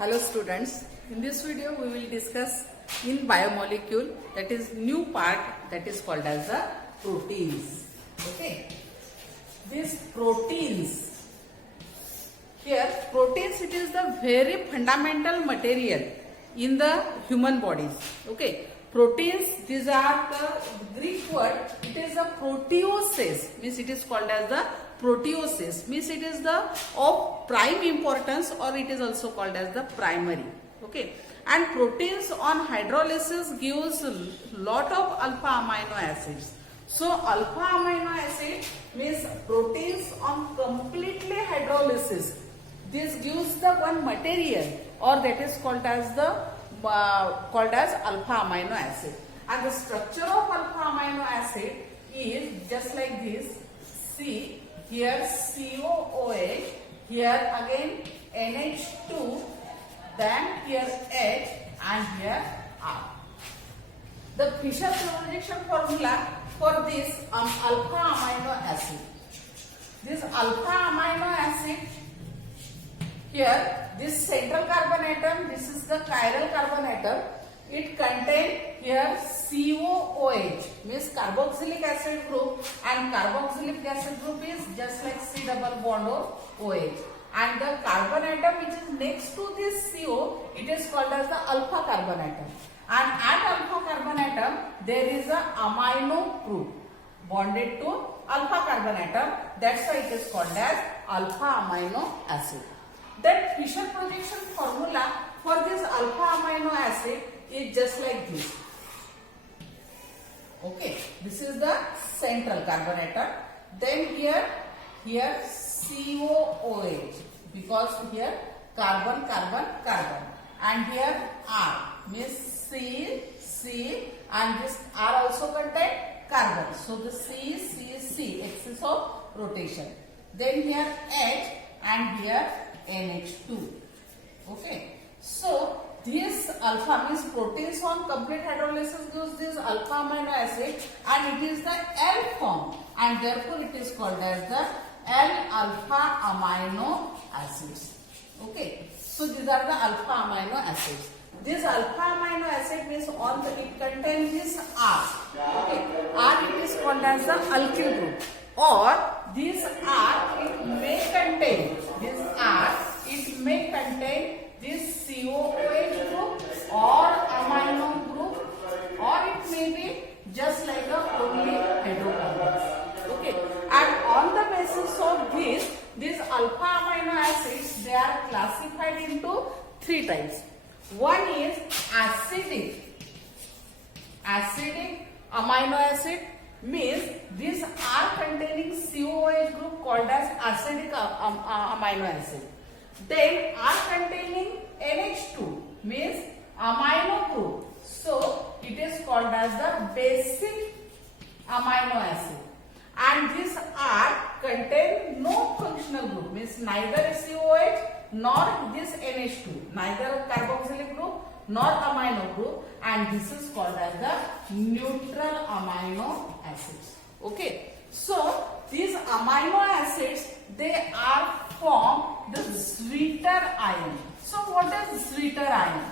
Hello students, in this video we will discuss in biomolecule, that is new part, that is called as the proteins. Okay, these proteins, here proteins, it is the very fundamental material in the human bodies. Okay, proteins, these are the Greek word, it is the proteoses, means it is called as the proteoses, means it is the of prime importance, or it is also called as the primary. Okay, and proteins on hydrolysis gives lot of alpha amino acids. So alpha amino acid means proteins on completely hydrolysis, this gives the one material, or that is called as the alpha amino acid. And the structure of alpha amino acid is just like this. See, here COOH, here again NH2, then here H, and here R. The Fischer projection formula for this alpha amino acid. This alpha amino acid, here this central carbon atom, this is the chiral carbon atom, it contains here COOH, means carboxylic acid group, and carboxylic acid group is just like C double bond or OH. And the carbon atom which is next to this CO, it is called as the alpha carbon atom. And at alpha carbon atom, there is a amino group bonded to alpha carbon atom. That's why it is called as alpha amino acid. That Fischer projection formula for this alpha amino acid is just like this. Okay, this is the central carbon atom. Then here COOH, because here carbon, carbon, carbon, and here R means C, and this R also contain carbon. So the C, axis of rotation. Then here H, and here NH2. Okay, so this alpha means proteins on complete hydrolysis gives this alpha amino acid, and it is the L form, and therefore it is called as the L-alpha amino acids. Okay, so these are the alpha amino acids. This alpha amino acid means on the, it contains this R. Okay, R it is called as the alkyl group, or this R it may contain this COOH group or amino group, or it may be just like a only hydrocarbons. Okay, and on the basis of these alpha amino acids, they are classified into three types. One is acidic amino acid, means these are containing COOH group called as acidic amino acid. Then are containing NH2 means amino group, so it is called as the basic amino acid. And these are contain no functional group, means neither COOH nor this NH2, neither carboxylic group nor amino group, and this is called as the neutral amino acids. Okay, so these amino acids, they are form the Zwitter ion. So what is Zwitter ion?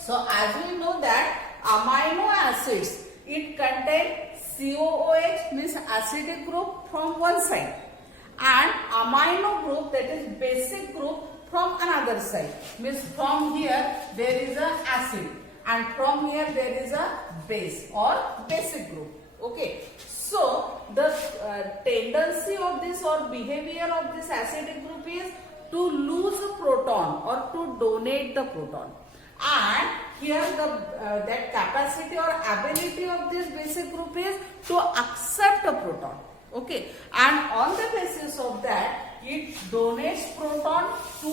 So as we know that amino acids, it contains COOH means acidic group from one side, and amino group, that is basic group, from another side. Means from here there is a acid, and from here there is a base or basic group. Okay, so the tendency of this or behavior of this acidic group is to lose a proton or to donate the proton, and here the that capacity or ability of this basic group is to accept a proton. Okay, and on the basis of that, it donates proton to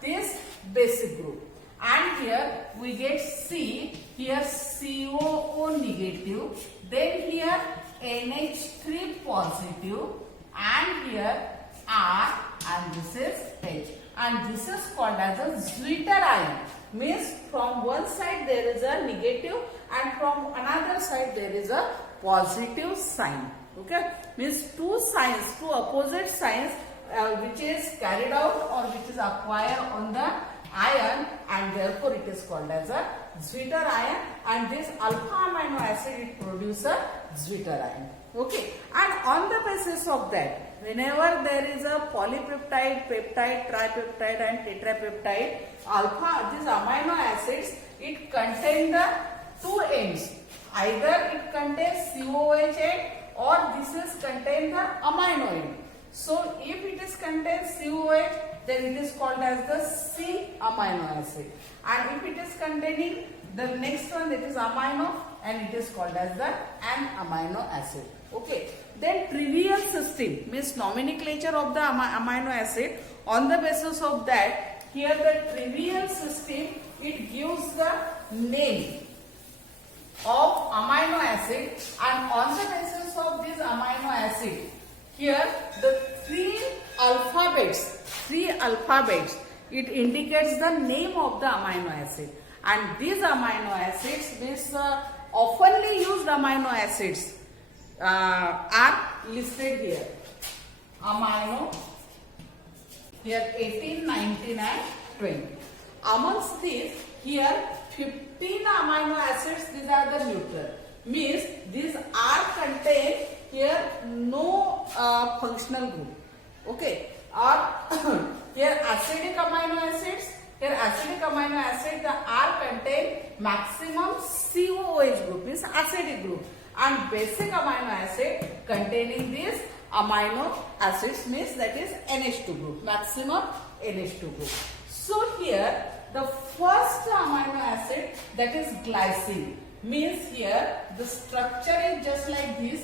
this basic group. And here we get C, here COO negative, then here NH3 positive, and here R, and this is H. And this is called as a Zwitter ion. Means from one side there is a negative, and from another side there is a positive sign. Okay, means two opposite signs which is carried out or which is acquired on the ion, and therefore it is called as a Zwitter ion, and this alpha amino acid it produces a Zwitter ion. Okay, and on the basis of that, whenever there is a polypeptide, peptide, tripeptide and tetrapeptide, alpha, these amino acids, it contain the two ends. Either it contains COOH end or this is contain the amino end. So if it is contains COOH, then it is called as the C amino acid. And if it is containing the next one, that is amino, and it is called as the N amino acid. Okay. Then trivial system means nomenclature of the amino acid. On the basis of that, here the trivial system, it gives the name of amino acid, and on the basis of this amino acid, here the three alphabets, it indicates the name of the amino acid, and these amino acids means oftenly used amino acids are listed here. Amino, here 18, 19 and 20. Amongst these, here 15 amino acids, these are the neutral. Means these are contained here no functional group. Okay. Or here acidic amino acids, are contain maximum COOH group, means acidic group, and basic amino acid containing these amino acids means that is NH2 group, maximum NH2 group. So here the first amino acid, that is glycine, means here the structure is just like this,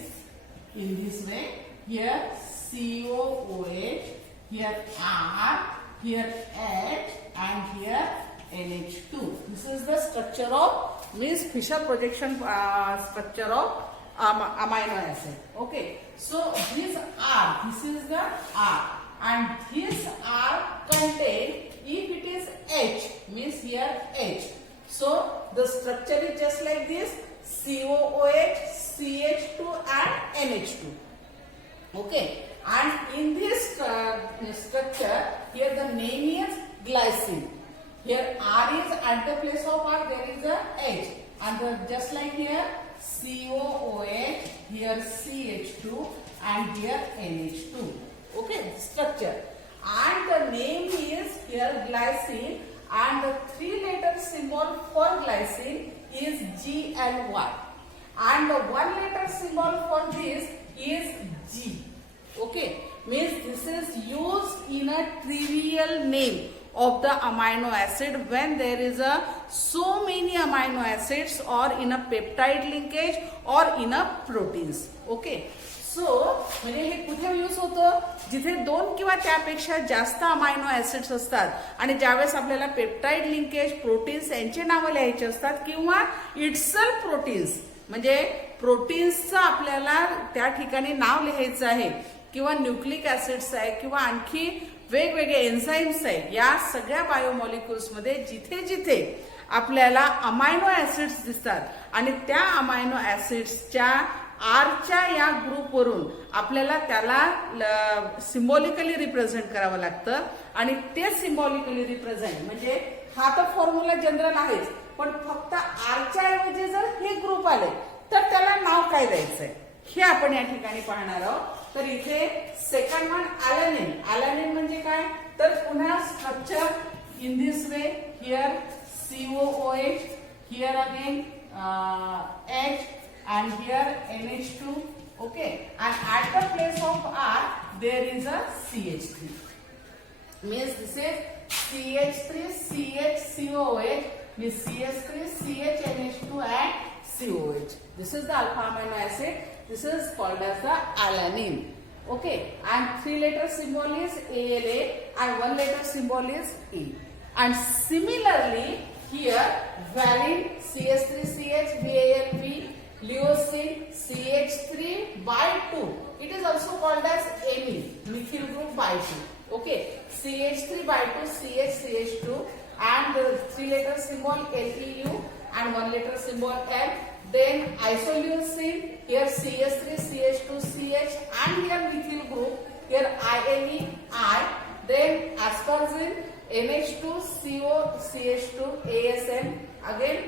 in this way. Here COOH, here R, here H, and here NH2. This is the structure of, means Fisher projection structure of amino acid. Okay. So these R, this is the R, and this R contain, if it is H, means here H. So the structure is just like this: COOH, CH2 and NH2. Okay. And in this structure, here the name is glycine. Here R is at the place of R, there is a H, and just like here COOH, here CH2 and here NH2. Okay, structure. And the name is here glycine, and the 3-letter symbol for glycine is G and Y, and the 1-letter symbol for this is G. Okay, means this is used in a trivial name of the amino acid when there is a so many amino acids, or in a peptide linkage, or in a proteins. Okay, so म्हणजे हे कुठे use होतं, जिथे 2 किंवा त्यापेक्षा जास्त amino acids असतात आणि ज्यावेळेस आपल्याला पेप्टाइड लिंकेज, प्रोटीन्स यांचे नावं लिहायचे असतात, किंवा इटसेल्फ प्रोटीन्स म्हणजे प्रोटीन्सचं आपल्याला त्या ठिकाणी नाव लिहायचं आहे, किंवा न्यूक्लिक ऍसिड्स आहे, किंवा आणखी वेगवेगळे एन्झाईम्स आहे, या सगळ्या बायोमॉलिक्युल्स मध्ये जिथे जिथे आपल्याला अमायनो ऍसिड्स दिसतात आणि त्या अमायनो ऍसिड्सच्या आरच्या या ग्रुपवरून आपल्याला त्याला सिम्बॉलिकली रिप्रेझेंट करावं लागतं, आणि ते सिम्बॉलिकली रिप्रेझेंट म्हणजे हा तर फॉर्म्युला जनरल आहेच, पण फक्त आरच्या ऐवजी जर हे ग्रुप आले तर त्याला नाव काय द्यायचंय हे आपण या ठिकाणी पाहणार आहोत. तर इथे सेकंड वन अॅलॅनिन. अॅलॅनिन म्हणजे काय, तर पुन्हा structure in this way, here COOH, here again H, and here NH2. Okay, and at the place of R there is a CH3, means this is CH3 CH COOH, means CH3 CH NH2 and COOH. This is the alpha amino acid. This is called as the alanine. Okay, and 3-letter symbol is ALA and 1-letter symbol is E. And similarly here valine CH3CH VALP, leucine CH3 by 2, it is also called as Ame, methyl group by 2. Okay, CH3 by 2 CH2, and the 3-letter symbol LEU and 1-letter symbol L. Then isoleucine, here CH3 CH2 CH, and here methyl group, here INE I. Then aspargine, NH2CO CH2 ASN again,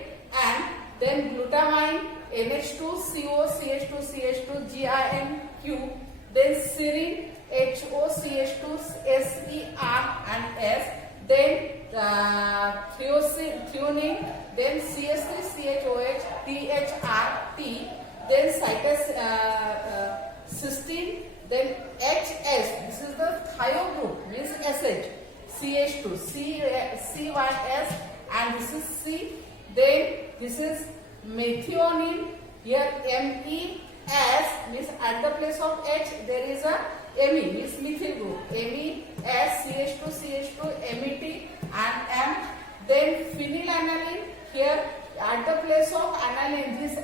and then glutamine NH2CO CH2 CH2 GINQ, then serine HOCH2 SER and S, then threonine, then CS3CHOH THRT, then cysteine, then HS. This is the thio group, means SH, CH2, CYS, and this is C. Then this is methionine. Here MES means at the place of H there is a Me, means methyl group. MES CH2 CH2 MET and M. Then phenylalanine. Here at the place of aniline this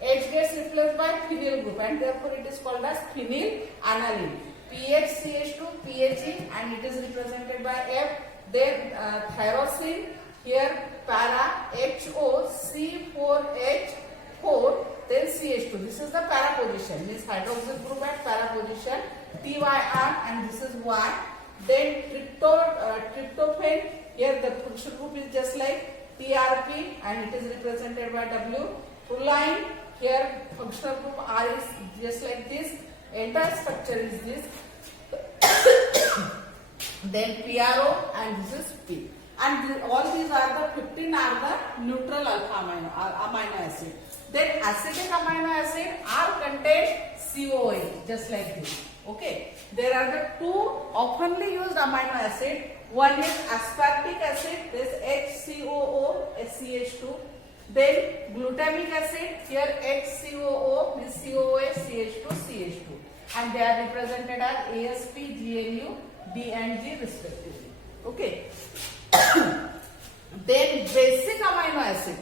H gets replaced by phenyl group, and therefore it is called as phenylalanine. PHCH2 PHE, and it is represented by F. Then tyrosine. Here para HOC4H4, then CH2. This is the para position, means hydroxyl group at para position, TYR, and this is Y. Then tryptophan. Here the functional group is just like TRP, and it is represented by W. Proline. Here functional group R is just like this. Entire structure is this. Then PRO, and this is P. And all these are the 15 are the neutral alpha amino acid. Then acidic amino acid are contain COOH, just like this. Okay. There are the two oftenly used amino acid. One is aspartic acid, this HCOO SCH2. Then glutamic acid, here HCOO means COOH CH2 CH2, and they are represented as ASP, GNU, D and G respectively. Okay. Then basic amino acid.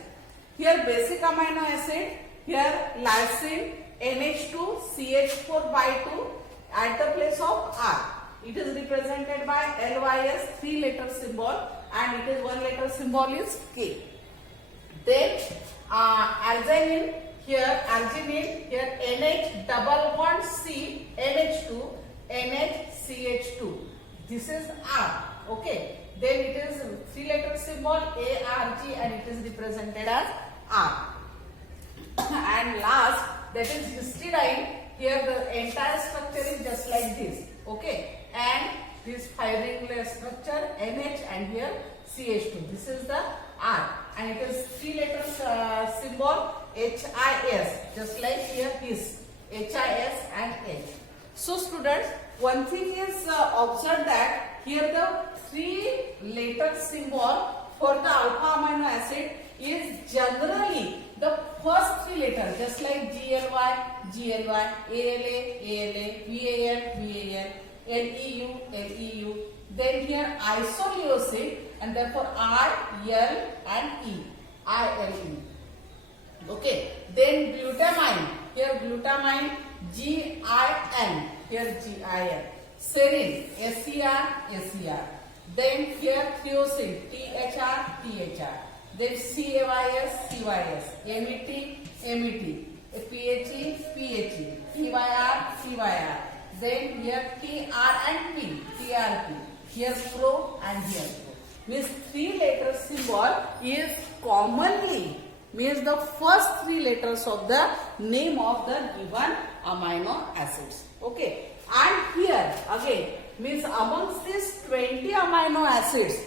Here basic amino acid, here lysine NH2 CH4 by 2 at the place of R. It is represented by LYS 3-letter symbol, and it is 1-letter symbol is K. Then arginine, here NH double bond C NH2 NHCH2. This is R. Okay. Then it is 3-letter symbol ARG, and it is represented as R. And last, that is histidine. Here the entire structure is just like this. Okay. And this 5-ring structure NH, and here CH2. This is the R, and it is 3-letter symbol HIS, just like here this HIS and H. So students, one thing is observed that here the 3-letter symbol for the alpha amino acid is generally the first 3 letters, just like GLY, GLY, ALA, ALA, VAL, VAL, LEU, LEU. Then here isoleucine, and therefore I, L and E, ILE. Okay. Then glutamine. Here glutamine, GIN. Here GIN. Serine, SER, SER. Then here threosine, THR, THR. Then CAYS, CYS. MET, MET. PHE, PHE. TYR, TYR. Then here TR and P, TRP. Here pro and here pro. Means 3-letter symbol is commonly means the first 3 letters of the name of the given amino acids. Okay. And here again means amongst these 20 amino acids,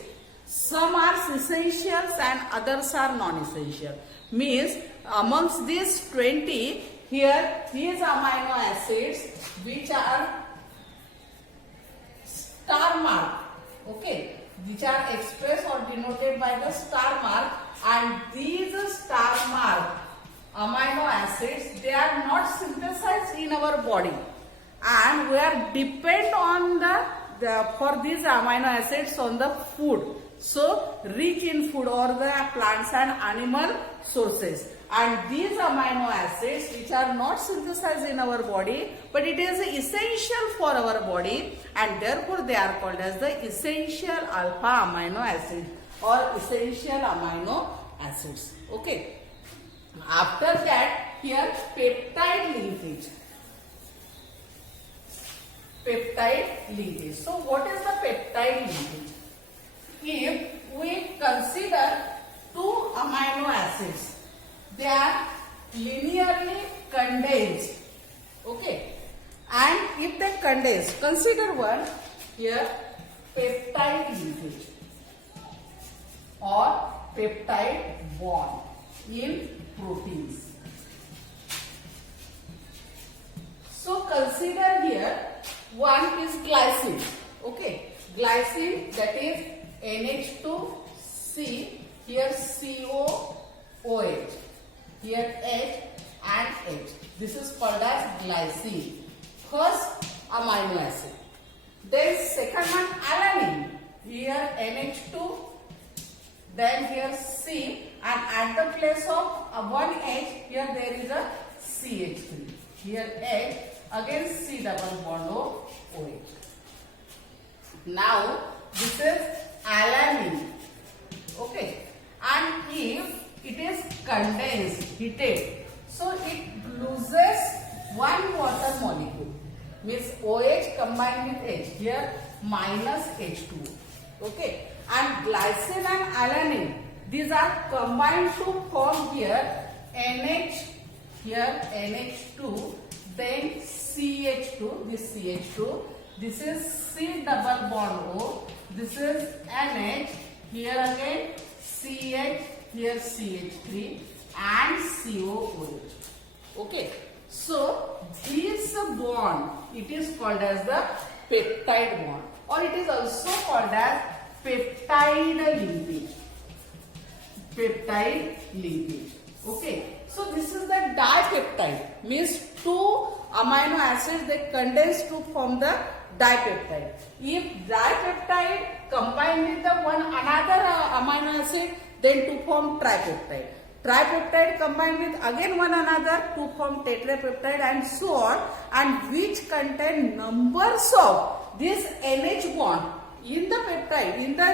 some are essentials and others are non-essential. Means amongst these 20, here these amino acids which are star mark, okay, which are expressed or denoted by the star mark, and these star mark amino acids, they are not synthesized in our body, and we are depend on for these amino acids on the food. So rich in food or the plants and animal sources. And these amino acids which are not synthesized in our body, but it is essential for our body, and therefore they are called as the essential alpha amino acid or essential amino acids. Okay. After that, here peptide linkage. Peptide linkage. So what is the peptide linkage? if we consider two amino acids, they are linearly condensed, okay, and if they condense, consider one here, peptide linkage or peptide bond in proteins. So consider here one is glycine, okay, glycine, that is NH2C, here COOH, here H and H. This is called as glycine, first amino acid. Then second one, alanine, here NH2, then here C, and at the place of one H, here there is a CH3, here H, again C double bond OH. Now this is alanine, okay, and if it is condensed, heated, so it loses one water molecule, means OH combined with H, here minus H2O, okay, and glycine and alanine, these are combined to form here NH, here NH2, then CH2, this CH2, this is C double bond O, this is NH, here again CH, here CH3 and COOH, okay. So this bond, it is called as the peptide bond, or it is also called as peptide linkage, peptide linkage, okay. So this is the dipeptide, means two amino acids they condense to form the dipeptide. If dipeptide combine with the one another amino acid, then to form tripeptide. Tripeptide combined with again one another to form tetrapeptide and so on, and which contain numbers of this NH bond in the peptide, in the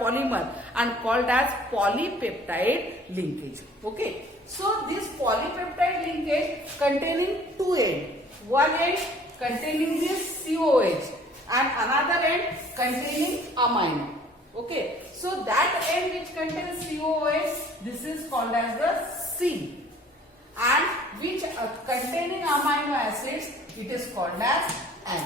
polymer, and called as polypeptide linkage, okay. So this polypeptide linkage containing two ends, one end containing this COH and another end containing amino, okay. So that end which contains COH, this is called as the C, and which containing amino acids, it is called as N,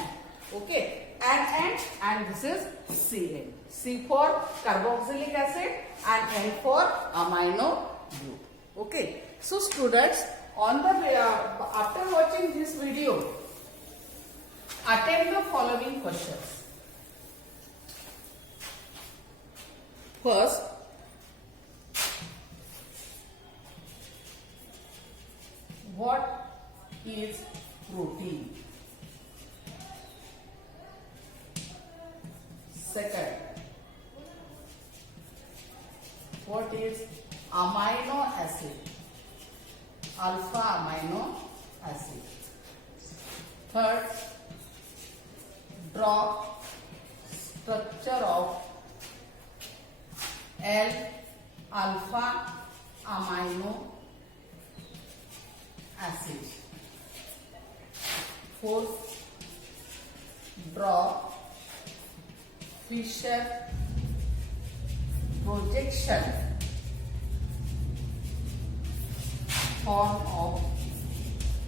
okay. And this is Cn. C for carboxylic acid and N for amino group, okay. So students, on the after watching this video, attempt the following questions. First, what is protein? Second, what is amino acid? Alpha amino acid. Third, draw structure of L-alpha amino acid. Fourth, draw Fischer projection form of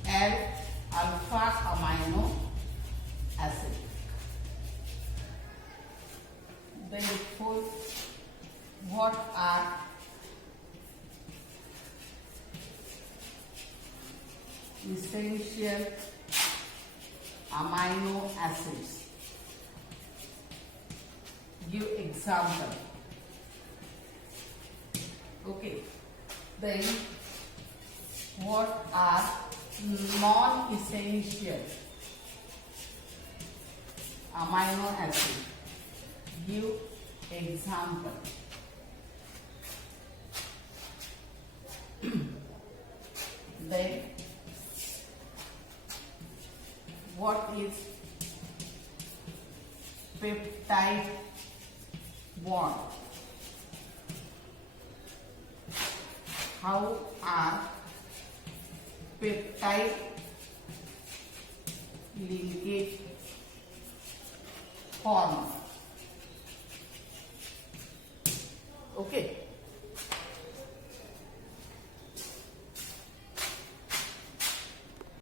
L-alpha amino acid. Then fourth, what are essential amino acids? Give example. Okay. Then what are non-essential amino acids? Give example. Then what is peptide bond? How are peptide linkage formed? Okay.